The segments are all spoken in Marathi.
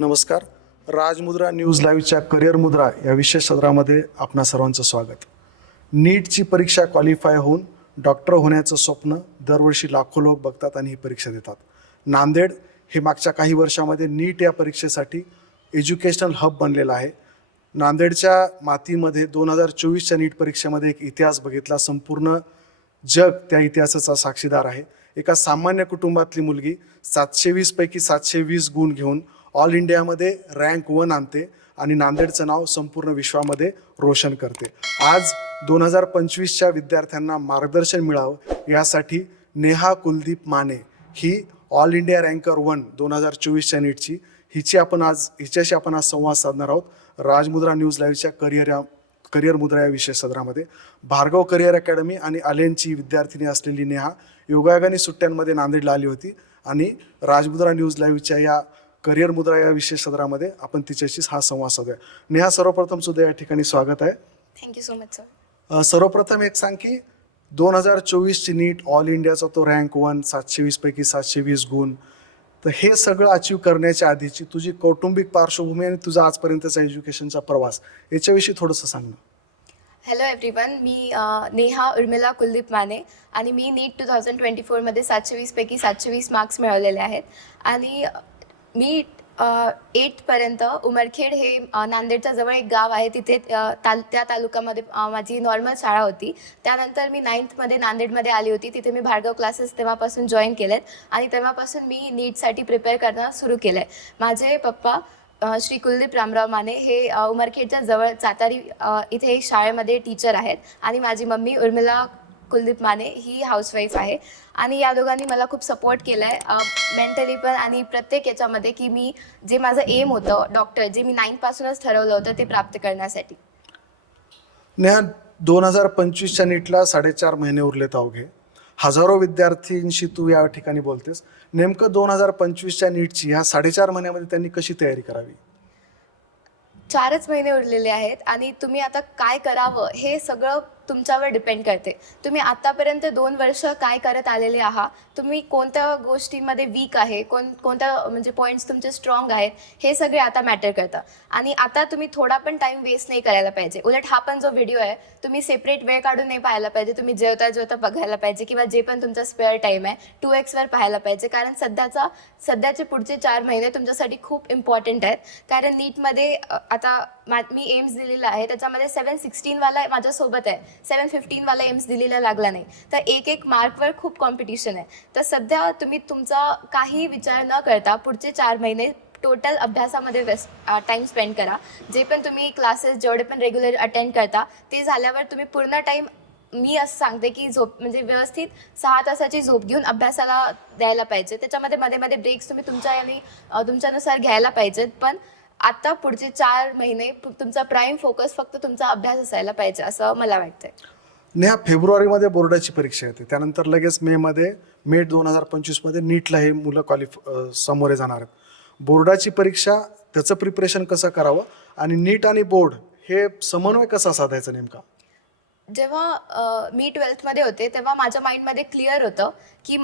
नमस्कार. राजमुद्रा न्यूज लाईव्हच्या करिअर मुद्रा या विशेष सत्रामध्ये आपणा सर्वांचं स्वागत. नीटची परीक्षा क्वालिफाय होऊन डॉक्टर होण्याचं स्वप्न दरवर्षी लाखो लोक बघतात आणि ही परीक्षा देतात. नांदेड हे मागच्या काही वर्षामध्ये नीट या परीक्षेसाठी एज्युकेशनल हब बनलेलं आहे. नांदेडच्या मातीमध्ये 2024च्या नीट परीक्षेमध्ये एक इतिहास बघितला. संपूर्ण जग त्या इतिहासाचा साक्षीदार आहे. एका सामान्य कुटुंबातली मुलगी 720 पैकी 720 गुण घेऊन ऑल इंडियामध्ये रँक 1 आणते आणि नांदेडचं नाव संपूर्ण विश्वामध्ये रोशन करते. आज 2025च्या विद्यार्थ्यांना मार्गदर्शन मिळावं यासाठी नेहा कुलदीप माने ही ऑल इंडिया रँकर 1 2024च्या नीटची हिच्याशी आपण आज संवाद साधणार आहोत. राजमुद्रा न्यूज लाईव्हच्या करिअर मुद्रा या विशेष सत्रामध्ये भार्गव करिअर अकॅडमी आणि अलेनची विद्यार्थिनी असलेली नेहा योगायोगाने सुट्ट्यांमध्ये नांदेडला आली होती आणि राजमुद्रा न्यूज लाईव्हच्या या करिअर मुद्रा या विशेष सत्रामध्ये आपण तिच्याशीच हा संवाद साधूया. नेहा, सर्वप्रथम सुद्धा या ठिकाणी स्वागत आहे. Thank you so much sir. सर्वप्रथम एक सांग की 2024ची नीट ऑल इंडियाचा तो रँक 1 720 पैकी 720 गुण, तर हे सगळं अचीव करण्याच्या आधीची तुझी कौटुंबिक पार्श्वभूमी आणि तुझा आजपर्यंतचा एज्युकेशनचा प्रवास याच्याविषयी थोडंसं सांग ना. हॅलो एव्हरीवन, मी नेहा उर्मिला कुलदीप माने आणि मी नीट 2024मध्ये 720 पैकी 720 मार्क्स मिळवलेले आहेत. आणि मी 8th उमरखेड हे नांदेडच्या जवळ एक गाव आहे, तिथे त्या तालुक्यामध्ये माझी नॉर्मल शाळा होती. त्यानंतर मी 9th नांदेडमध्ये आली होती. तिथे मी भार्गव क्लासेस तेव्हापासून जॉईन केलेत आणि तेव्हापासून मी नीटसाठी प्रिपेअर करणं सुरू केलं आहे. माझे पप्पा श्री कुलदीप रामराव माने हे उमरखेडच्या जवळ चातारी इथे शाळेमध्ये टीचर आहेत आणि माझी मम्मी उर्मिला कुलदीप माने ही हाऊसवाईफ आहे. आणि या दोघांनी मला खूप सपोर्ट केला आहे मेंटली पण आणि प्रत्येक याच्यामध्ये, की मी जे माझं एम होतं डॉक्टर, जे मी 9th ठरवलं होतं ते प्राप्त करण्यासाठी. नेहा, 2025च्या नीटला 4.5 महिने उरलेत अवघे. हजारो विद्यार्थ्यांशी तू या ठिकाणी बोलतेस. नेमकं 2025च्या नीटची ह्या 4.5 महिन्यामध्ये त्यांनी कशी तयारी करावी? 4च महिने उरलेले आहेत आणि तुम्ही आता काय करावं हे सगळं तुमच्यावर डिपेंड करते. तुम्ही आत्तापर्यंत 2 वर्ष काय करत आलेले आहात, तुम्ही कोणत्या गोष्टीमध्ये वीक आहे, कोणत्या म्हणजे पॉईंट्स तुमचे स्ट्रॉंग आहेत, हे सगळे आता मॅटर करतं. आणि आता तुम्ही थोडा पण टाईम वेस्ट नाही करायला पाहिजे. उलट हा पण जो व्हिडिओ आहे तुम्ही सेपरेट वेळ काढून नाही पाहायला पाहिजे. तुम्ही जेवता बघायला पाहिजे किंवा जे पण तुमचा स्पेअर टाईम आहे 2x पाहायला पाहिजे. कारण सध्याचे पुढचे 4 महिने तुमच्यासाठी खूप इम्पॉर्टंट आहेत. कारण नीटमध्ये आता मी एम्स दिलेला आहे, त्याच्यामध्ये 716वाला माझ्यासोबत आहे, 715वाला एम्स दिलेला लागला नाही. तर एक मार्कवर खूप कॉम्पिटिशन आहे. तर सध्या तुम्ही तुमचा काही विचार न करता पुढचे 4 महिने टोटल अभ्यासामध्ये टाईम स्पेंड करा. जे पण तुम्ही क्लासेस जेवढे पण रेग्युलर अटेंड करता ते झाल्यावर तुम्ही पूर्ण टाईम, मी असं सांगते की झोप म्हणजे व्यवस्थित 6 तासाची झोप घेऊन अभ्यासाला द्यायला पाहिजे. त्याच्यामध्ये मध्ये ब्रेक्स तुम्ही तुमच्यानुसार घ्यायला पाहिजेत. पण आता पुढचे 4 महिने तुमचा प्राईम फोकस फक्त तुमचा अभ्यास असायला पाहिजे असं मला वाटतंय. नेहा, फेब्रुवारीमध्ये बोर्डाची परीक्षा येते, त्यानंतर लगेच मे 2025मध्ये नीटला हे मुलं समोरे जाणार आहेत. बोर्डाची परीक्षा, त्याचं प्रिपरेशन कसं करावं आणि नीट आणि बोर्ड हे समन्वय कसा साधायचा नेमका? जेव्हा मी 12th होते तेव्हा माझ्या माइंडमध्ये क्लिअर होतं की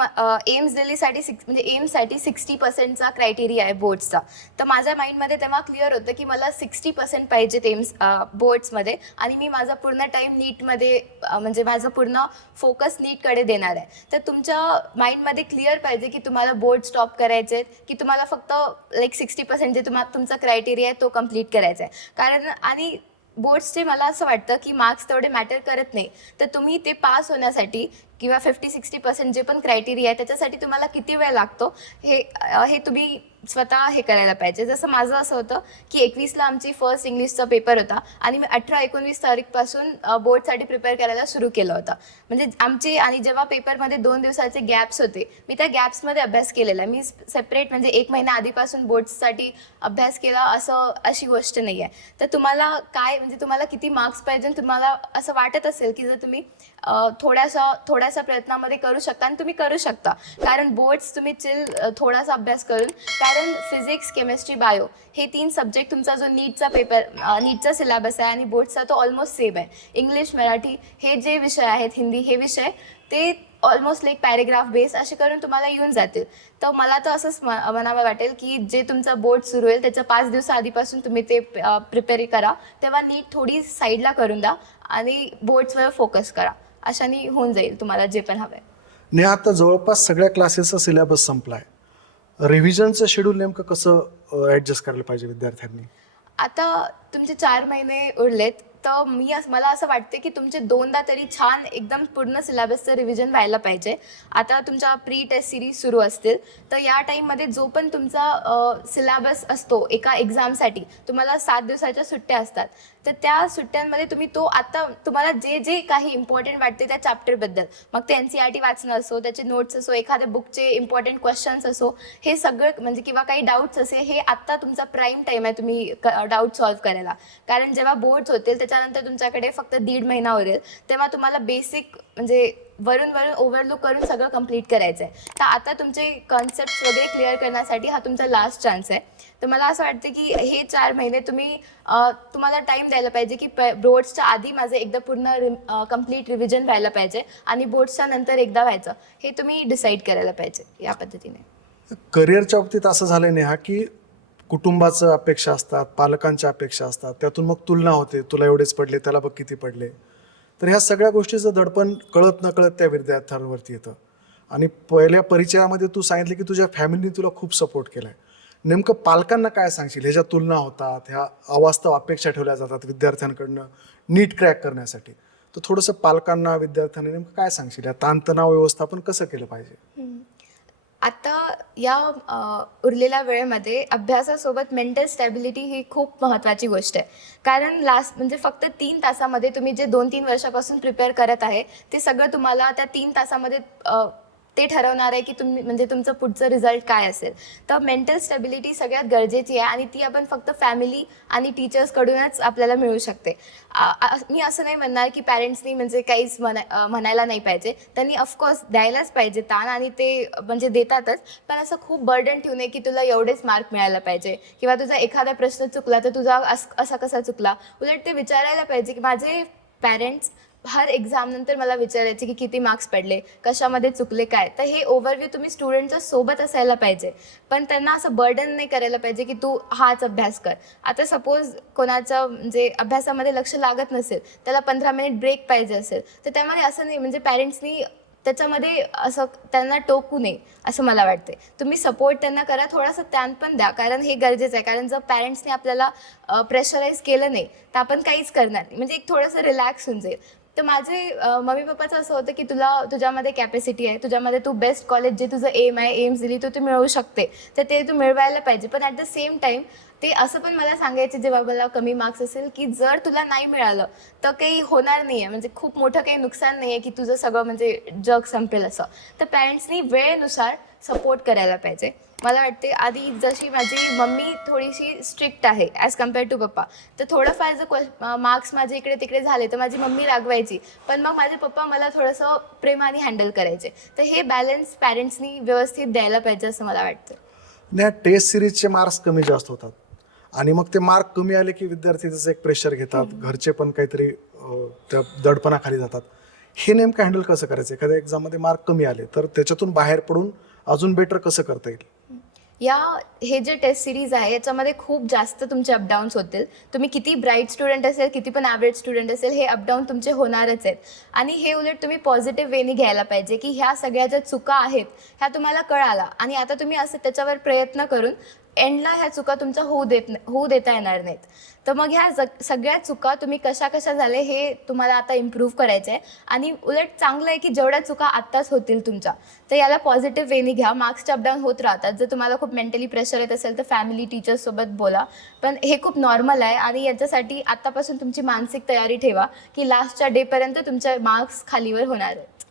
एम्स दिल्लीसाठी म्हणजे एम्ससाठी 60%चा क्रायटेरिया आहे बोर्ड्सचा. तर माझ्या माइंडमध्ये तेव्हा क्लिअर होतं की मला 60% पाहिजेत एम्स बोर्ड्समध्ये आणि मी माझा पूर्ण टाईम नीटमध्ये म्हणजे माझं पूर्ण फोकस नीटकडे देणार आहे. तर तुमच्या माइंडमध्ये क्लिअर पाहिजे की तुम्हाला बोर्ड स्टॉप करायचे आहेत की तुम्हाला फक्त 60% जे तुमचा क्रायटेरिया आहे तो कम्प्लीट करायचा आहे. कारण आणि बोर्ड्सचे मला असं वाटतं की मार्क्स तेवढे मॅटर करत नाही. तर तुम्ही ते पास होण्यासाठी किंवा 50-60% जे पण क्रायटेरिया आहे त्याच्यासाठी तुम्हाला किती वेळ लागतो हे तुम्ही स्वतः हे करायला पाहिजे. जसं माझं असं होतं की 21ला आमची फर्स्ट इंग्लिशचा पेपर होता आणि मी 18-19 तारीखपासून बोर्डसाठी प्रिपेअर करायला सुरू केलं होतं. म्हणजे आमचे आणि जेव्हा पेपरमध्ये 2 दिवसाचे गॅप्स होते, मी त्या गॅप्समध्ये अभ्यास केलेला. मी सेपरेट म्हणजे 1 महिना आधीपासून बोर्ड्ससाठी अभ्यास केला अशी गोष्ट नाही आहे. तर तुम्हाला किती मार्क्स पाहिजे, तुम्हाला असं वाटत असेल की जर तुम्ही थोड्याशा प्रयत्नामध्ये करू शकता आणि तुम्ही करू शकता. कारण बोर्ड्स तुम्ही थोडासा अभ्यास करून, कारण कारण फिजिक्स, केमिस्ट्री, बायो हे 3 सब्जेक्ट तुमचा जो नीटचा पेपर, नीटचा सिलेबस आहे आणि बोर्डचा तो ऑलमोस्ट सेम आहे. इंग्लिश, मराठी हे जे विषय आहेत, हिंदी हे विषय ते ऑलमोस्ट लाईक पॅरेग्राफ बेस असे करून तुम्हाला येऊन जातील. तर मला तर असंच म्हणावं वाटेल की जे तुमचा बोर्ड सुरू होईल त्याच्या 5 दिवसा आधीपासून तुम्ही ते प्रिपेअर करा. तेव्हा नीट थोडी साईडला करून द्या आणि बोर्ड्सवर फोकस करा. अशाने होऊन जाईल तुम्हाला जे पण हवं आहे. नेहा, आता जवळपास सगळ्या क्लासेसचा सिलेबस संपलाय. रिव्हिजनचं शेड्यूल नेमकं कसं ॲडजस्ट करायला पाहिजे विद्यार्थ्यांनी? आता तुमचे 4 महिने उरलेत, तर मला असं वाटते की तुमचे 2दा तरी छान एकदम पूर्ण सिलेबसचं रिव्हिजन व्हायला पाहिजे. आता तुमच्या प्री टेस्ट सिरीज सुरू असतील, तर या टाईममध्ये जो पण तुमचा सिलेबस असतो एका एक्झामसाठी, तुम्हाला 7 दिवसाच्या सुट्ट्या असतात. तर त्या सुट्ट्यांमध्ये तुम्ही तो आता तुम्हाला जे जे काही इम्पॉर्टंट वाटते त्या चॅप्टरबद्दल, मग ते NCERT वाचणं असो, त्याचे नोट्स असो, एखाद्या बुकचे इम्पॉर्टंट क्वेश्चन्स असो, हे सगळं म्हणजे किंवा काही डाऊट्स असेल, हे आत्ता तुमचा प्राईम टाईम आहे तुम्ही डाऊट सॉल्व्ह करायला. कारण जेव्हा बोर्ड्स होतील त्याच्यानंतर तुमच्याकडे फक्त 1.5 महिना उरेल, तेव्हा तुम्हाला बेसिक म्हणजे वरून ओव्हरलुक करून सगळं कंप्लीट करायचं आहे. तर आता तुमचे कॉन्सेप्ट्स वगैरे क्लिअर करण्यासाठी हा तुमचा लास्ट चान्स आहे. तर मला असं वाटतं की हे 4 महिने तुम्हाला टाईम द्यायला पाहिजे की बोर्ड्सच्या आधी माझं एकदा पूर्ण कंप्लीट रिव्हिजन व्हायला पाहिजे आणि बोर्ड्सच्या नंतर एकदा व्हायचं, हे तुम्ही डिसाईड करायला पाहिजे या पद्धतीने. करिअरच्या बाबतीत असं झालं नेहा की कुटुंबाचं अपेक्षा असतात, पालकांच्या अपेक्षा असतात, त्यातून मग तुलना होते, तुला एवढेच पडले, त्याला बघ किती पडले. तर ह्या सगळ्या गोष्टीचं दडपण कळत नकळत त्या विद्यार्थ्यांवरती येतं. आणि पहिल्या परिचयामध्ये तू सांगितलं की तुझ्या फॅमिलीने तुला खूप सपोर्ट केला आहे. नेमकं पालकांना काय सांगशील? ह्याच्या तुलना होतात, ह्या अवास्तव अपेक्षा ठेवल्या जातात विद्यार्थ्यांकडनं नीट क्रॅक करण्यासाठी. तर थोडंसं पालकांना, विद्यार्थ्यांना नेमकं काय सांगशील? या ताणतणाव व्यवस्थापन कसं केलं पाहिजे? आता या उरलेल्या वेळेमध्ये अभ्यासासोबत मेंटल स्टॅबिलिटी ही खूप महत्त्वाची गोष्ट आहे. कारण म्हणजे फक्त 3 तासामध्ये तुम्ही जे 2-3 वर्षापासून प्रिपेअर करत आहे ते सगळं तुम्हाला त्या 3 तासामध्ये ते ठरवणार आहे की तुमचं पुढचं रिझल्ट काय असेल. तर मेंटल स्टॅबिलिटी सगळ्यात गरजेची आहे आणि ती आपण फक्त फॅमिली आणि टीचर्सकडूनच आपल्याला मिळू शकते. मी असं नाही म्हणणार की पॅरेंट्सनी म्हणजे काहीच म्हणायला नाही पाहिजे. त्यांनी ऑफकोर्स द्यायलाच पाहिजे ताण आणि ते म्हणजे देतातच. पण असं खूप बर्डन ठेवू नये की तुला एवढेच मार्क मिळायला पाहिजे किंवा तुझा एखादा प्रश्न चुकला तर तुझा असा कसा चुकला. उलट ते विचारायला पाहिजे की माझे पॅरेंट्स हर एक्झामनंतर मला विचारायचे की किती मार्क्स पडले, कशामध्ये चुकले, काय. तर हे ओव्हरव्ह्यू तुम्ही स्टुडंटच्या सोबत असायला पाहिजे. पण त्यांना असं बर्डन नाही करायला पाहिजे की तू हाच अभ्यास कर. आता सपोज कोणाचं म्हणजे अभ्यासामध्ये लक्ष लागत नसेल, त्याला 15 मिनिट ब्रेक पाहिजे असेल, तर त्यामध्ये असं नाही म्हणजे पॅरेंट्सनी त्याच्यामध्ये असं त्यांना टोकू नये असं मला वाटते. तुम्ही सपोर्ट त्यांना करा, थोडासा ताण पण द्या, कारण हे गरजेचं आहे. कारण जर पॅरेंट्सने आपल्याला प्रेशराईज केलं नाही तर आपण काहीच करणार नाही, म्हणजे एक थोडंसं रिलॅक्स होऊन जाईल. तर माझे मम्मी पप्पाचं असं होतं की तुझ्यामध्ये कॅपॅसिटी आहे, तुझ्यामध्ये तू बेस्ट कॉलेज जे तुझं एम्स दिली तू मिळवू शकते, तर ते तू मिळवायला पाहिजे. पण ॲट द सेम टाईम ते असं पण मला सांगायचे जेव्हा मला कमी मार्क्स असेल की जर तुला नाही मिळालं तर काही होणार नाही आहे, म्हणजे खूप मोठं काही नुकसान नाही आहे की तुझं सगळं म्हणजे जग संपेल असं. तर पॅरेंट्सनी वेळेनुसार सपोर्ट करायला पाहिजे. मला वाटते आधी जशी माझी मम्मी थोडीशी स्ट्रिक्ट आहे ॲज कम्पेअर टू पप्पा, तर थोडंफार जर मार्क्स माझे इकडे तिकडे झाले तर माझी मम्मी रागवायची, पण मग माझे पप्पा मला थोडंसं प्रेमाने हँडल करायचे. तर हे बॅलन्स पॅरेंट्सनी व्यवस्थित द्यायला पाहिजे असं मला वाटतं. नाही, टेस्ट सिरीजचे मार्क्स कमी जास्त होतात आणि मग ते मार्क कमी आले की विद्यार्थी त्याचं एक प्रेशर घेतात, घरचे पण काहीतरी त्या दडपणाखाली जातात. हे नेमकं हँडल कसं करायचं? एखाद्या एक्झाममध्ये मार्क कमी आले तर त्याच्यातून बाहेर पडून अजून बेटर कसं करता येईल? हे जे टेस्ट सिरीज आहे याच्यामध्ये खूप जास्त तुमचे अपडाऊन्स होतील. तुम्ही किती ब्राईट स्टुडंट असेल, किती पण ॲव्हरेज स्टुडंट असेल, हे अपडाऊन तुमचे होणारच आहेत. आणि हे उलट तुम्ही पॉझिटिव्ह वेनी घ्यायला पाहिजे की ह्या सगळ्या ज्या चुका आहेत ह्या तुम्हाला कळाला आणि आता तुम्ही असं त्याच्यावर प्रयत्न करून एंडला ह्या चुका तुमच्या होऊ देता येणार नाहीत. तर मग ह्या सगळ्या चुका तुम्ही कशा झाले हे तुम्हाला आता इम्प्रूव्ह करायचं आहे. आणि उलट चांगलं आहे की जेवढ्या चुका आत्ताच होतील तुमच्या, तर याला पॉझिटिव्ह वेनी घ्या. मार्क्सचे अपडाऊन होत राहतात. जर तुम्हाला खूप मेंटली प्रेशर येत असेल तर फॅमिली टीचर्ससोबत बोला, पण हे खूप नॉर्मल आहे. आणि याच्यासाठी आत्तापासून तुमची मानसिक तयारी ठेवा की लास्टच्या डेपर्यंत तुमचे मार्क्स खालीवर होणार आहेत.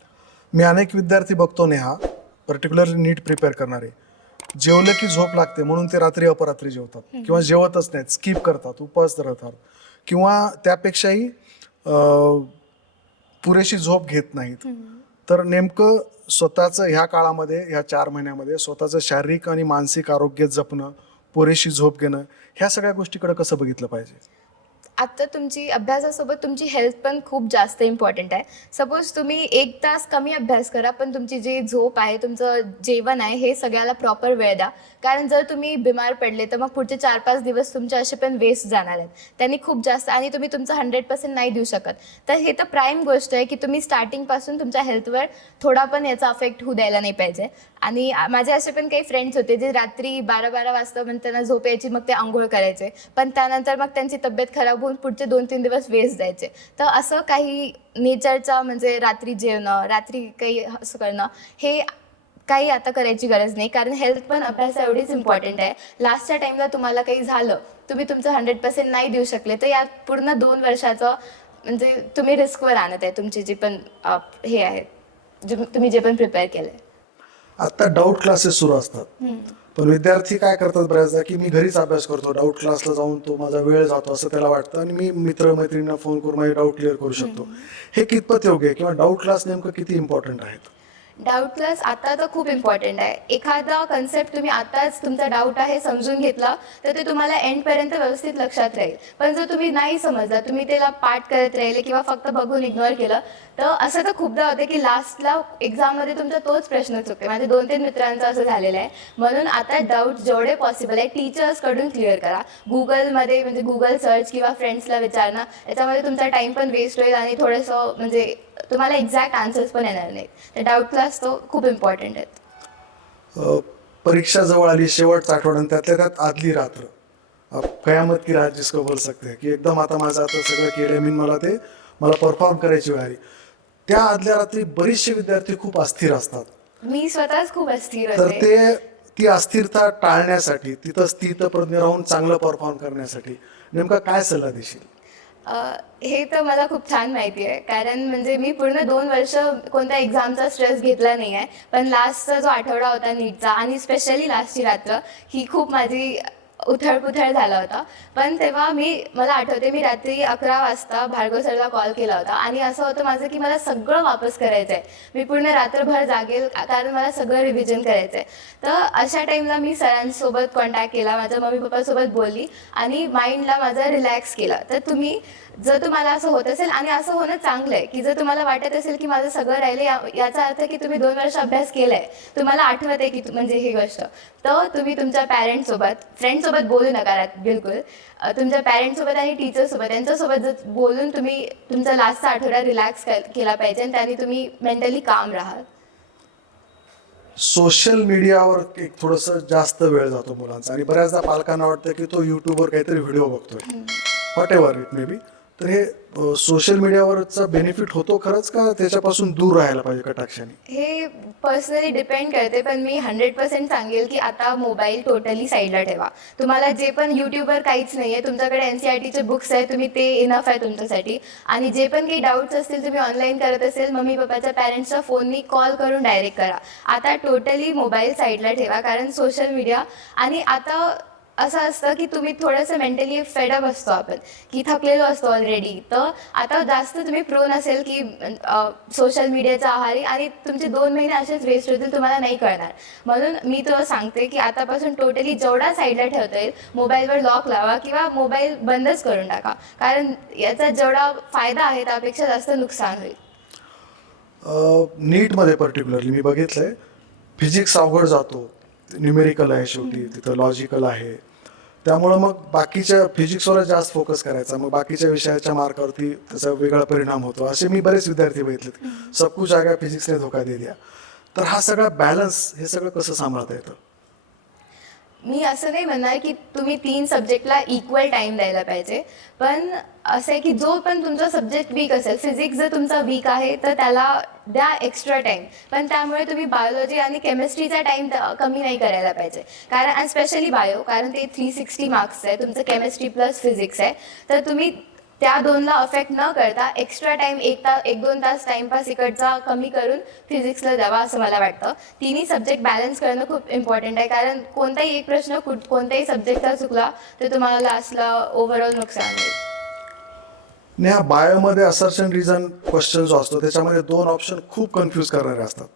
मी अनेक विद्यार्थी बघतो नेहा, पर्टिक्युलरली नीट प्रिपेअर करणारे, जेवलं की झोप लागते म्हणून ते रात्री अपरात्री जेवतात किंवा जेवतच नाहीत, स्किप करतात, उपवास धरतात किंवा त्यापेक्षाही पुरेशी झोप घेत नाहीत. तर नेमकं स्वतःचं ह्या काळामध्ये, ह्या 4 महिन्यामध्ये स्वतःचं शारीरिक आणि मानसिक आरोग्य जपणं, पुरेशी झोप घेणं, ह्या सगळ्या गोष्टीकडे कसं बघितलं पाहिजे? आत्ता तुमची अभ्यासासोबत तुमची हेल्थ पण खूप जास्त इम्पॉर्टंट आहे. सपोज तुम्ही 1 तास कमी अभ्यास करा, पण तुमची जी झोप आहे, तुमचं जेवण आहे, हे सगळ्याला प्रॉपर वेळ द्या. कारण जर तुम्ही बिमार पडले, तर मग पुढचे 4-5 दिवस तुमचे असे पण वेस्ट जाणार आहेत. त्यांनी खूप जास्त आणि तुम्ही तुमचं 100% नाही देऊ शकत. तर हे तर प्राईम गोष्ट आहे, की तुम्ही स्टार्टिंगपासून तुमच्या हेल्थवर थोडा पण याचा अफेक्ट होऊ द्यायला नाही पाहिजे. आणि माझे असे पण काही फ्रेंड्स होते, जे रात्री 12-12 वाजता पण त्यांना झोप यायची, मग ते अंघोळ करायचे. पण त्यानंतर मग त्यांची तब्येत खराब होऊन पुढचे 2-3 दिवस वेस्ट जायचे. तर असं काही नेचरचा म्हणजे रात्री जेवणं, रात्री काही असं करणं, हे काही आता करायची गरज नाही. कारण हेल्थ पण अभ्यास एवढीच इम्पॉर्टंट आहे. लास्टच्या टाईमला तुम्हाला काही झालं, तुम्ही तुमचं 100% नाही देऊ शकले, तर यात पूर्ण 2 वर्षाचं म्हणजे तुम्ही रिस्कवर आणत आहे तुमची जी पण हे आहे, तुम्ही जे पण प्रिपेअर केलं आहे. आता डाऊट क्लासेस सुरू असतात, पण विद्यार्थी काय करतात बऱ्याचदा, की मी घरीच अभ्यास करतो, डाऊट क्लासला जाऊन तो माझा वेळ जातो असं त्याला वाटतं, आणि मी मित्रमैत्रिणींना फोन करून माझे डाऊट क्लिअर करू शकतो. हे कितपत योग्य आहे, किंवा डाऊट क्लास नेमकं किती इम्पॉर्टंट आहेत? डाऊट क्लास आता तर खूप इम्पॉर्टंट आहे. एखादा कन्सेप्ट तुम्ही आताच तुमचा डाऊट आहे समजून घेतला, तर ते तुम्हाला एंडपर्यंत व्यवस्थित लक्षात राहील. पण जर तुम्ही नाही समजला, तुम्ही त्याला पाठ करत राहिले किंवा फक्त बघून इग्नोर केलं, तर असं तर खूपदा होतं की लास्टला एक्झाममध्ये तुमचा तोच प्रश्न चुकते. माझ्या 2-3 मित्रांचं असं झालेलं आहे. म्हणून आता डाऊट जेवढे पॉसिबल आहे टीचर्सकडून क्लिअर करा. गुगलमध्ये म्हणजे गुगल सर्च किंवा फ्रेंड्सला विचारणं, याच्यामध्ये तुमचा टाईम पण वेस्ट होईल आणि थोडंसं म्हणजे तुम्हाला एक्झॅक्ट आन्सर्स पण येणार नाहीत. तर डाऊट क्लास तो खूप इम्पॉर्टंट आहे. परीक्षा जवळ आली, शेवटचा आठवडा, आणि त्यातल्या त्यात आदली रात्र, कयामत की रात जिसको बोल सकते हैं, की एकदम आता माझं आता सगळं केलं मी, मला परफॉर्म करायची वेळ आली. त्या आदल्या रात्री बरेचसे विद्यार्थी खूप अस्थिर असतात. मी स्वतःच खूप अस्थिर तर होते. ती अस्थिरता टाळण्यासाठी, तिथं स्थितप्रज्ञ राहून चांगलं परफॉर्म करण्यासाठी नेमका काय सल्ला देशील? हे तर मला खूप छान माहिती आहे. कारण म्हणजे मी पूर्ण 2 वर्ष कोणत्या एक्झामचा स्ट्रेस घेतला नाही आहे. पण लास्टचा जो आठवडा होता नीटचा आणि स्पेशली लास्टची रात्र, ही खूप माझी उथळ-पुथळ झाला होता. पण तेव्हा मला आठवते, मी रात्री 11 वाजता भार्गव सरला कॉल केला होता आणि असं होतं माझं, की मला सगळं वापस करायचं आहे. मी पूर्ण रात्रभर जागेल, कारण मला सगळं रिव्हिजन करायचं आहे. तर अशा टाईमला मी सरांसोबत कॉन्टॅक्ट केला, माझ्या मम्मी-पप्पासोबत बोलली आणि माइंडला माझा रिलॅक्स केला. तर जर तुम्हाला असं होत असेल, आणि असं होणं चांगलं आहे, की जर तुम्हाला वाटत असेल की माझं सगळं राहिलं, याचा अर्थ की तुम्ही 2 वर्ष अभ्यास केला आहे, तुम्हाला आठवत आहे की म्हणजे ही गोष्ट, तर तुम्ही तुमच्या पॅरेंट्ससोबत, फ्रेंड्ससोबत बोलू नका बिलकुल. तुमच्या पॅरेंट्ससोबत आणि टीचर्ससोबत यांच्यासोबत जर बोलून तुम्ही तुमचा लास्टचा आठवडा रिलॅक्स केला पाहिजे, आणि त्याने तुम्ही मेंटली काम राहाल. सोशल मीडियावर एक थोडंसं जास्त वेळ जातो मुलांचा, आणि बऱ्याचदा पालकांना वाटतं की तो यूट्यूबवर काहीतरी व्हिडिओ बघतोय, what ever it may be. तर हे सोशल मीडियावरचा बेनिफिट होतो खरंच, का त्याच्यापासून दूर राहायला पाहिजे कटाक्षाने? हे पर्सनली डिपेंड करते, पण मी 100% सांगेल की आता मोबाईल टोटली साईडला ठेवा. तुम्हाला जे पण यूट्यूबवर काहीच नाही आहे, तुमच्याकडे NCERTचे बुक्स आहेत, तुम्ही ते इनफ आहे तुमच्यासाठी. आणि जे पण काही डाऊट्स असतील तुम्ही ऑनलाईन करत असेल, मम्मी पप्पाच्या पॅरेंट्सच्या फोननी कॉल करून डायरेक्ट करा. आता टोटली मोबाईल साईडला ठेवा. कारण सोशल मीडिया, आणि आता असं असतं की तुम्ही थोडंसं मेंटली फेडअप असतो आपण, की थकलेलो असतो ऑलरेडी. तर आता जास्त तुम्ही प्रोन असेल की सोशल मीडियाच्या आहारी, आणि तुमचे 2 महिने असेच वेस्ट होतील, तुम्हाला नाही कळणार. म्हणून मी तर सांगते की आतापासून टोटली जेवढा साईडला ठेवता येईल, मोबाईलवर लॉक लावा किंवा मोबाईल बंदच करून टाका. कारण याचा जेवढा फायदा आहे त्यापेक्षा जास्त नुकसान होईल. नीटमध्ये पर्टिक्युलरली मी बघितलंय, फिजिक्स अवघड जातो, न्यूमेरिकल आहे, शेवटी तिथं लॉजिकल आहे, त्यामुळं मग बाकीच्या फिजिक्सवरच जास्त फोकस करायचा, मग बाकीच्या विषयाच्या मार्कावरती त्याचा वेगळा परिणाम होतो. असे मी बरेच विद्यार्थी बघितलेत, सब कुछ आ गया फिजिक्सने धोका दे दिया. तर हा सगळा बॅलन्स, हे सगळं कसं सांभाळता येतं? मी असं नाही म्हणणार की तुम्ही 3 सब्जेक्टला इक्वल टाईम द्यायला पाहिजे, पण असं आहे की जो पण तुमचा सब्जेक्ट वीक असेल, फिजिक्स जर तुमचा वीक आहे तर त्याला द्या एक्स्ट्रा टाईम. पण त्यामुळे तुम्ही बायोलॉजी आणि केमिस्ट्रीचा टाईम कमी नाही करायला पाहिजे. कारण स्पेशली बायो, कारण ते 360 मार्क्स आहे, तुमचं केमिस्ट्री प्लस फिजिक्स आहे. तर तुम्ही त्या 2ला अफेक्ट न करता एक्स्ट्रा टाईम 1-2 तास टाईमपास इकडचा कमी करून फिजिक्सला द्यावा, असं मला वाटतं. तिन्ही सब्जेक्ट बॅलन्स करणं खूप इम्पॉर्टंट आहे. कारण कोणताही एक प्रश्न कोणत्याही सब्जेक्टचा चुकला तर तुम्हाला लास्टला ओव्हरऑल नुकसान होईल. नेहा, बायोमध्ये असर्शन रिझन क्वेश्चन जो असतो त्याच्यामध्ये 2 ऑप्शन खूप कन्फ्यूज करणारे असतात.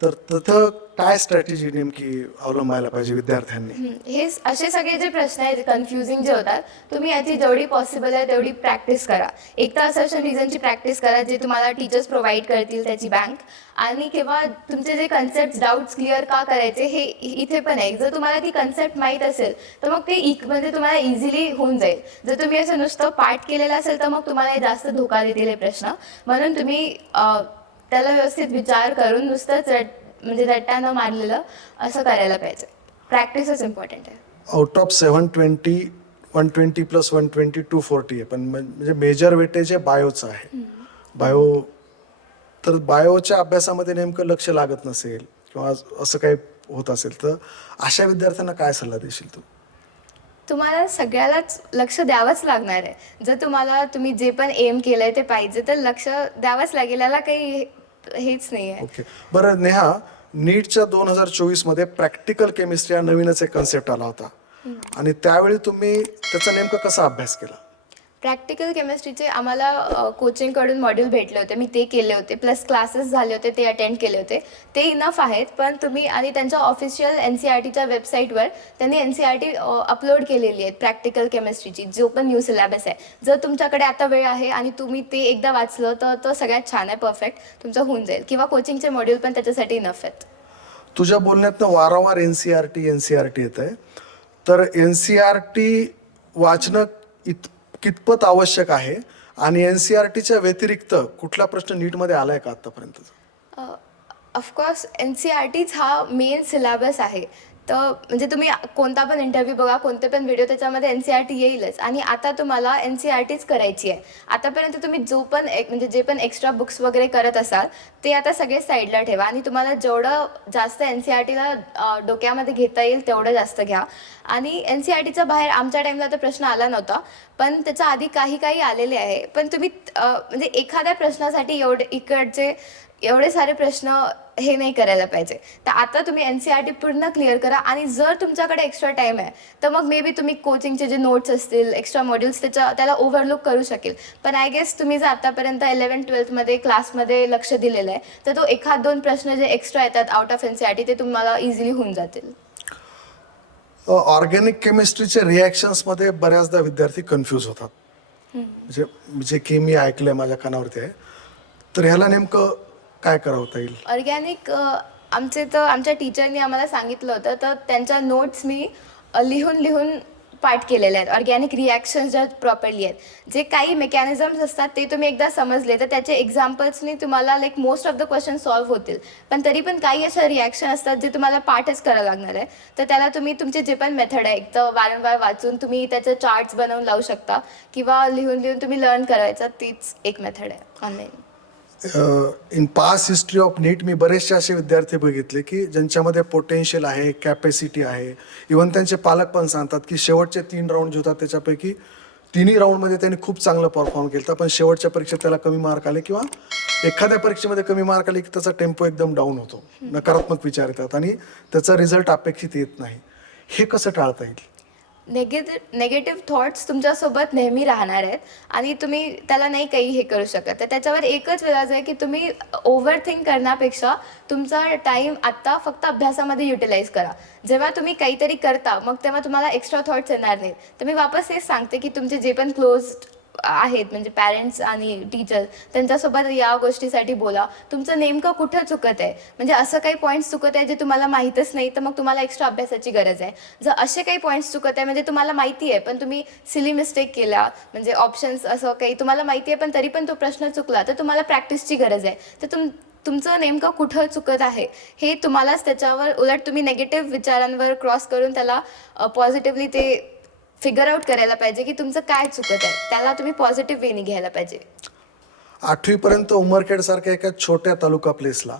तर तिथं काय स्ट्रॅटेजी नेमकी अवलंबायला पाहिजे विद्यार्थ्यांनी? हे असे सगळे जे प्रश्न आहेत कन्फ्युजिंग जे होतात, तुम्ही याची जेवढी पॉसिबल आहे तेवढी प्रॅक्टिस करा. एक तर असर्शन रिझनची प्रॅक्टिस करा, जे तुम्हाला टीचर्स प्रोव्हाइड करतील त्याची बँक. आणि किंवा तुमचे जे कन्सेप्ट डाऊट्स क्लिअर का करायचे हे इथे पण आहे. जर तुम्हाला ती कन्सेप्ट माहीत असेल तर मग ते म्हणजे तुम्हाला इझिली होऊन जाईल. जर तुम्ही असं नुसतं पाठ केलेलं असेल तर मग तुम्हाला हे जास्त धोका देतील हे प्रश्न. म्हणून तुम्ही त्याला व्यवस्थित विचार करून नुसतंच म्हणजे रट्टा न मारलेलं असं करायला पाहिजे. प्रॅक्टिसच इम्पॉर्टंट आहे. आउट ऑफ 720 120 + 120 240 आहे, पण म्हणजे मेजर वेटेज आहे बायोचं आहे. बायो, तर बायोच्या अभ्यासामध्ये नेमकं लक्ष लागत नसेल किंवा असं काही होत असेल तर अशा विद्यार्थ्यांना काय सल्ला देशील तू? तुम्हाला सगळ्यालाच लक्ष द्यावंच लागणार आहे. जर तुम्ही जे पण एम केलंय ते पाहिजे तर लक्ष द्यावंच लागेल. याला काही हेच नाही आहे. ओके, बरं नेहा, नीटच्या 2024 मध्ये प्रॅक्टिकल केमिस्ट्री हा नवीनच एक कन्सेप्ट आला होता आणि त्यावेळी तुम्ही त्याचा नेमका कसा अभ्यास केला? प्रॅक्टिकल केमिस्ट्रीचे आम्हाला कोचिंगकडून मॉड्यूल भेटले होते, मी ते केले होते. प्लस क्लासेस झाले होते, ते अटेंड केले होते. ते इनफ आहेत. पण तुम्ही आणि त्यांच्या ऑफिशियल NCERTच्या वेबसाईटवर त्यांनी NCERT अपलोड केलेली आहेत प्रॅक्टिकल केमिस्ट्रीची, जो पण न्यू सिलेबस आहे. जर तुमच्याकडे आता वेळ आहे आणि तुम्ही ते एकदा वाचलं तर तो सगळ्यात छान आहे, परफेक्ट तुमचं होऊन जाईल. किंवा कोचिंगचे मॉड्यूल पण त्याच्यासाठी इनफ आहेत. तुझ्या बोलण्यातनं वारंवार NCERT येत आहे, तर NCERT वाचणं कितपत आवश्यक आहे आणि NCERTच्या व्यतिरिक्त कुठला प्रश्न नीटमध्ये आलाय का आतापर्यंत? ऑफकोर्स NCERTच हा मेन सिलेबस आहे. तर म्हणजे तुम्ही कोणता पण इंटरव्ह्यू बघा, कोणते पण व्हिडिओ, त्याच्यामध्ये NCERT येईलच. आणि आता तुम्हाला NCERTच करायची आहे. आतापर्यंत तुम्ही म्हणजे जे पण एक्स्ट्रा बुक्स वगैरे करत असाल ते आता सगळे साईडला ठेवा आणि तुम्हाला जेवढं जास्त NCERTला डोक्यामध्ये घेता येईल तेवढं जास्त घ्या. आणि NCERTच्या बाहेर आमच्या टाईमला तर प्रश्न आला नव्हता, पण त्याच्या आधी काही आलेले आहे. पण तुम्ही म्हणजे एखाद्या प्रश्नासाठी इकडचे एवढे सारे प्रश्न हे नाही करायला पाहिजे. तर आता तुम्ही NCERT पूर्ण क्लिअर करा आणि जर तुमच्याकडे एक्स्ट्रा टाईम आहे तर मग मे बी तुम्ही कोचिंगचे जे नोट्स असतील, एक्स्ट्रा मॉड्यूल्स, त्याला ओव्हरलुक करू शकेल. पण आय गेस तुम्ही जर आतापर्यंत 11th-12th क्लासमध्ये लक्ष दिलेलं आहे तर तो 1-2 प्रश्न जे एक्स्ट्रा येतात आउट ऑफ NCERT ते तुम्हाला इझिली होऊन जातील. ऑर्गॅनिक केमिस्ट्रीच्या रिॲक्शन्समध्ये बऱ्याचदा विद्यार्थी कन्फ्यूज होतात, म्हणजे की मी ऐकलंय, माझ्या कानावरती आहे. तर ह्याला नेमकं काय करावं येईल? ऑर्गॅनिक आमच्या टीचरनी आम्हाला सांगितलं होतं, तर त्यांच्या नोट्स मी लिहून पाठ केलेले आहेत. ऑर्गॅनिक रिॲक्शन्स ज्या प्रॉपरली आहेत, जे काही मेकॅनिझम्स असतात ते तुम्ही एकदा समजले तर त्याचे एक्झाम्पल्सनी तुम्हाला most of the question solve होतील. पण तरी पण काही अशा रिॲक्शन असतात जे तुम्हाला पाठच करावं लागणार आहे. तर त्याला तुम्ही तुमचे जे पण मेथड आहे, एक तर वारंवार वाचून तुम्ही त्याचे चार्ट्स बनवून लावू शकता किंवा लिहून तुम्ही लर्न करायचं, तीच एक मेथड आहे online. In past history of NEET मी बरेचसे असे विद्यार्थी बघितले की ज्यांच्यामध्ये पोटेन्शियल आहे, कॅपॅसिटी आहे. इव्हन त्यांचे पालक पण सांगतात की शेवटचे 3 राऊंड जे होतात त्याच्यापैकी 3ही राऊंडमध्ये त्यांनी खूप चांगलं परफॉर्म केलं, पण शेवटच्या परीक्षेत त्याला कमी मार्क आले किंवा एखाद्या परीक्षेमध्ये कमी मार्क आले की त्याचा टेम्पो एकदम डाऊन होतो, नकारात्मक विचार येतात आणि त्याचा रिझल्ट अपेक्षित येत नाही. हे कसं टाळता येईल? नेगेटिव्ह थॉट्स तुमच्यासोबत नेहमी राहणार आहेत आणि तुम्ही त्याला नाही काही हे करू शकत. तर त्याच्यावर एकच इलाज आहे की तुम्ही ओव्हर थिंक करण्यापेक्षा तुमचा टाईम आत्ता फक्त अभ्यासामध्ये युटिलाइज करा. जेव्हा तुम्ही काहीतरी करता मग तेव्हा तुम्हाला एक्स्ट्रा थॉट्स येणार नाहीत. तर मी वापस हेच सांगते की तुमचे जे पण क्लोज आहेत म्हणजे पॅरेंट्स आणि टीचर, त्यांच्यासोबत या गोष्टीसाठी बोला. तुमचं नेमकं कुठं चुकत आहे, म्हणजे असं काही पॉईंट्स चुकत आहे जे तुम्हाला माहीतच नाही तर मग तुम्हाला एक्स्ट्रा अभ्यासाची गरज आहे. जर असे काही पॉईंट्स चुकत आहे म्हणजे तुम्हाला माहिती आहे पण तुम्ही सिली मिस्टेक केला, म्हणजे ऑप्शन्स असं काही तुम्हाला माहिती आहे पण तरी पण तो प्रश्न चुकला, तर तुम्हाला प्रॅक्टिसची गरज आहे. तर तुमचं नेमकं कुठं चुकत आहे हे तुम्हालाच, त्याच्यावर उलट तुम्ही नेगेटिव्ह विचारांवर क्रॉस करून त्याला पॉझिटिव्हली ते फिगर आउट करायला पाहिजे की तुमचं काय चुकत आहे, त्याला तुम्ही पॉझिटिव्ह वेनी घ्यायला पाहिजे. 8वी पर्यंत उमरखेड सारख्या एका छोट्या तालुका प्लेसला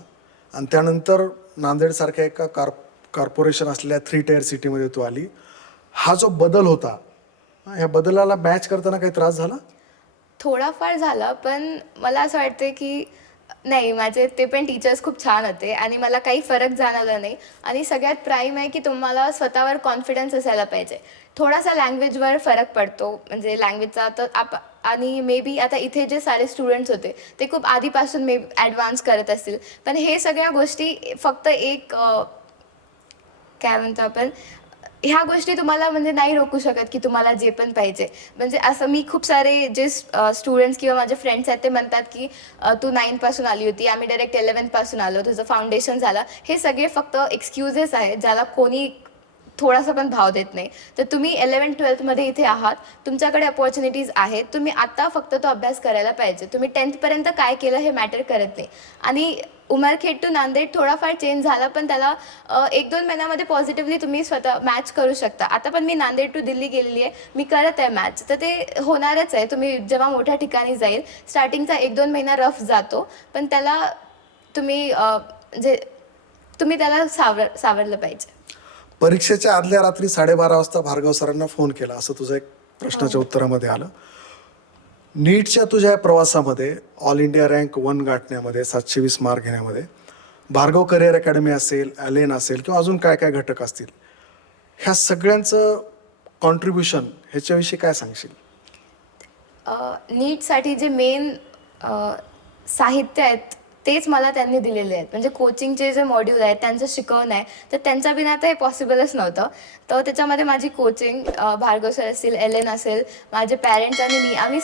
आणि त्यानंतर नांदेड सारख्या एका कॉर्पोरेशन असलेल्या 3 टायर सिटीमध्ये तू आली. हा जो बदल होता, ह्या बदलाला मॅच करताना काही त्रास झाला? थोडाफार झाला, पण मला असं वाटतं की नाही, माझे ते पण टीचर्स खूप छान होते आणि मला काही फरक जाणवला नाही. आणि सगळ्यात प्राईम आहे की तुम्हाला स्वतःवर कॉन्फिडन्स असायला पाहिजे. थोडासा लँग्वेजवर फरक पडतो, म्हणजे लँग्वेजचा तर आणि मे बी आता इथे जे सारे स्टुडंट्स होते ते खूप आधीपासून ॲडव्हान्स करत असतील, पण हे सगळ्या गोष्टी फक्त एक काय म्हणतो आपण, ह्या गोष्टी तुम्हाला म्हणजे नाही रोखू शकत की तुम्हाला जे पण पाहिजे. म्हणजे असं मी खूप सारे जे स्टुडंट्स किंवा माझे फ्रेंड्स आहेत ते म्हणतात की तू 9पासून आली होती, आम्ही डायरेक्ट 11पासून आलो, तुझं फाउंडेशन झालं. हे सगळे फक्त एक्सक्युजेस आहेत ज्याला कोणी थोडासा पण भाव देत नाही. तर तुम्ही 11th-12thमध्ये इथे आहात, तुमच्याकडे अपॉर्च्युनिटीज आहेत, तुम्ही आता फक्त तो अभ्यास करायला पाहिजे. तुम्ही 10thपर्यंत काय केलं हे मॅटर करत नाही. आणि उमरखेड टू नांदेड थोडाफार चेंज झाला, पण त्याला 1-2 महिन्यामध्ये पॉझिटिव्हली तुम्ही स्वतः मॅच करू शकता. आता पण मी नांदेड टू दिल्ली गेलेली आहे, मी करत आहे मॅच, तर ते होणारच आहे. तुम्ही जेव्हा मोठ्या ठिकाणी जाईल, स्टार्टिंगचा 1-2 महिना रफ जातो, पण त्याला तुम्ही म्हणजे तुम्ही त्याला सावरलं पाहिजे. परीक्षेच्या आदल्या रात्री 12:30 वाजता भार्गव सरांना फोन केला असं तुझं एक प्रश्नाच्या उत्तरामध्ये आलं. नीटच्या तुझ्या प्रवासामध्ये ऑल इंडिया रँक 1 गाठण्यामध्ये 720 मार्क घेण्यामध्ये भार्गव करिअर अकॅडमी असेल, ॲलेन असेल किंवा अजून काय काय घटक असतील, ह्या सगळ्यांचं कॉन्ट्रीब्युशन ह्याच्याविषयी काय सांगशील? नीटसाठी जे मेन साहित्य आहेत तेच मला त्यांनी दिलेले आहेत. म्हणजे कोचिंगचे जे मॉड्यूल आहेत, त्यांचं शिकवणं आहे, तर त्यांच्या बिना तर हे पॉसिबलच नव्हतं. तर त्याच्यामध्ये माझी कोचिंग, भार्गव सर असतील, एलेन असेल, माझे पॅरेंट्स आणि मी, आम्ही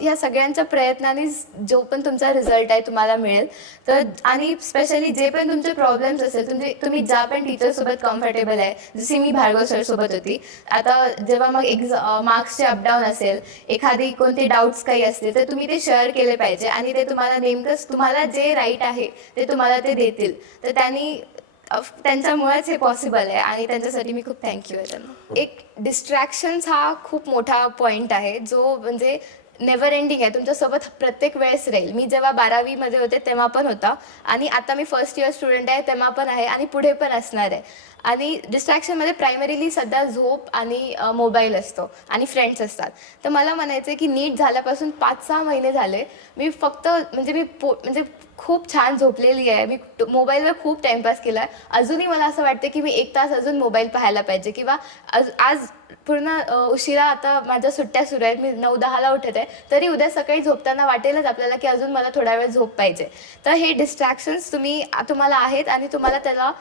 ह्या सगळ्यांच्या प्रयत्नाने जो पण तुमचा रिझल्ट आहे तुम्हाला मिळेल. तर आणि स्पेशली जे पण तुमचे प्रॉब्लेम्स असेल, तुम्ही ज्या पण टीचरसोबत कम्फर्टेबल आहे, जशी मी भार्गव सरसोबत होती. आता जेव्हा मग मार्क्सचे अपडाऊन असेल, एखादी कोणते डाऊट्स काही असतील, तर तुम्ही ते शेअर केले पाहिजे आणि ते तुम्हाला नेमकंच तुम्हाला जे राईट आहे ते तुम्हाला ते देतील. तर त्यांच्यामुळेच हे पॉसिबल आहे आणि त्यांच्यासाठी मी खूप थँक्यू आहे त्यांना. एक डिस्ट्रॅक्शन्स हा खूप मोठा पॉईंट आहे, जो म्हणजे नेव्हर एंडिंग आहे, तुमच्यासोबत प्रत्येक वेळेस राहील. मी जेव्हा 12वीमध्ये होते तेव्हा पण होता आणि आता मी फर्स्ट इयर स्टुडंट आहे तेव्हा पण आहे आणि पुढे पण असणार आहे. आणि डिस्ट्रॅक्शनमध्ये प्रायमरीली सध्या झोप आणि मोबाईल असतो आणि फ्रेंड्स असतात. तर मला म्हणायचं आहे की नीट झाल्यापासून 5-6 महिने झाले मी फक्त म्हणजे खूप छान झोपलेली आहे. मी मोबाईलवर खूप टाईमपास केला आहे. अजूनही मला असं वाटतं की मी 1 तास अजून मोबाईल पाहायला पाहिजे किंवा आज पूर्ण उशिरा आता माझ्या सुट्ट्या सुरू आहेत, मी 9-10ला उठत आहे, तरी उद्या सकाळी झोपताना वाटेलच आपल्याला की अजून मला थोडा वेळ झोप पाहिजे. तर हे डिस्ट्रॅक्शन्स तुम्हाला आहेत आणि तुम्हाला त्याला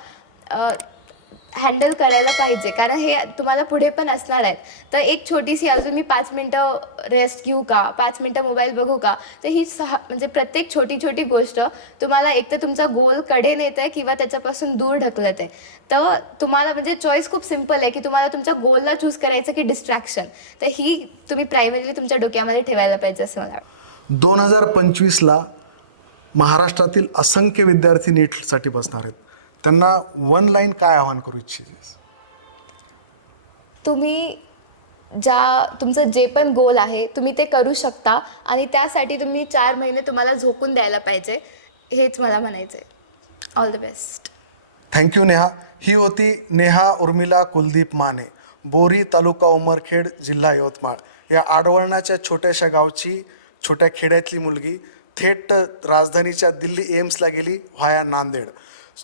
हँडल करायला पाहिजे, कारण हे तुम्हाला पुढे पण असणार आहेत. तर एक छोटीशी अजून मी 5 मिनटं रेस्ट घेऊ का, 5 मिनटं मोबाईल बघू का, तर ही म्हणजे प्रत्येक छोटी छोटी गोष्ट तुम्हाला एक तर तुमचा गोल कडे नेत आहे किंवा त्याच्यापासून दूर ढकलत आहे. तर तुम्हाला म्हणजे चॉईस खूप सिम्पल आहे की तुम्हाला तुमच्या गोलला चूज करायचं की डिस्ट्रॅक्शन. तर ही तुम्ही प्रायमरीली तुमच्या डोक्यामध्ये ठेवायला पाहिजे असं मला वाटतं. 2025ला महाराष्ट्रातील असंख्य विद्यार्थी नीटसाठी बसणार आहेत, त्यांना 1 लाईन काय आवाहन करू इच्छितेस? तुम्ही तुमचं जे पण गोल आहे तुम्ही ते करू शकता आणि त्यासाठी तुम्ही 4 महिने तुम्हाला झोकून द्यायला पाहिजे, हेच मला म्हणायचं आहे. All the best. Thank you Neha. ही होती नेहा उर्मिला कुलदीप माने, बोरी तालुका उमरखेड, जिल्हा यवतमाळ या आडवळणाच्या छोट्याशा गावची, छोट्या खेड्यातली मुलगी थेट राजधानीच्या दिल्ली एम्सला गेली व्हाया नांदेड.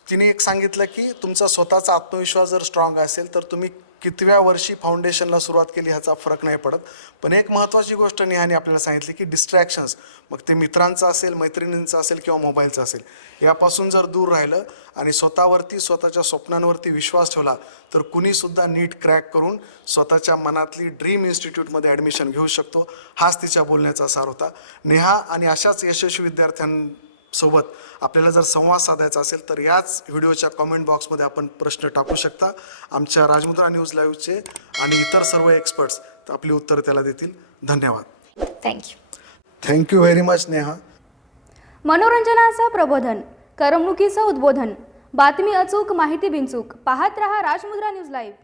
तिने एक सांगितलं की तुमचा स्वतःचा आत्मविश्वास जर स्ट्रॉंग असेल तर तुम्ही कितव्या वर्षी फाउंडेशनला सुरुवात केली ह्याचा फरक नाही पडत. पण एक महत्त्वाची गोष्ट नेहाने आपल्याला सांगितली की डिस्ट्रॅक्शन्स, मग ते मित्रांचं असेल, मैत्रिणींचं असेल किंवा मोबाईलचं असेल, यापासून जर दूर राहिलं आणि स्वतःवरती, स्वतःच्या स्वप्नांवरती विश्वास ठेवला तर कुणीसुद्धा नीट क्रॅक करून स्वतःच्या मनातली ड्रीम इन्स्टिट्यूटमध्ये ॲडमिशन घेऊ शकतो. हाच तिच्या बोलण्याचा सार होता. नेहा आणि अशाच यशस्वी विद्यार्थ्यांसोबत आपल्याला जर संवाद साधायचा असेल तर याच व्हिडिओच्या कॉमेंट बॉक्समध्ये आपण प्रश्न टाकू शकता. आमच्या राजमुद्रा न्यूज लाईव्हचे आणि इतर सर्व एक्सपर्ट्स आपली उत्तरं त्याला देतील. धन्यवाद. Thank you very much Neha. मनोरंजनाचं प्रबोधन, करमणुकीचं उद्बोधन, बातमी अचूक, माहिती बिनचूक. पाहत रहा राजमुद्रा न्यूज लाईव्ह.